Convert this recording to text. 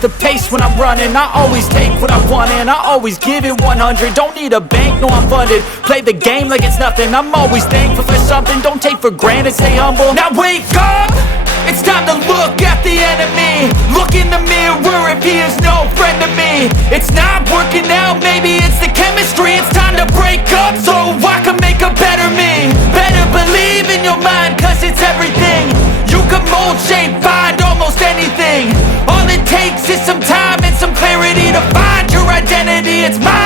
the pace when I'm running. I always take what I want and I always give it 100. Don't need a bank, no I'm funded. Play the game like it's nothing. I'm always thankful for something. Don't take for granted, stay humble. Now wake up! It's time to look at the enemy. Look in the mirror if he is no friend to me. It's not working out, maybe it's the chemistry. It's time to break up so I can make a better me. Better believe in your mind, cause it's everything. You can mold, shape, find almost anything. All it takes is some time and some clarity to find your identity. It's mine.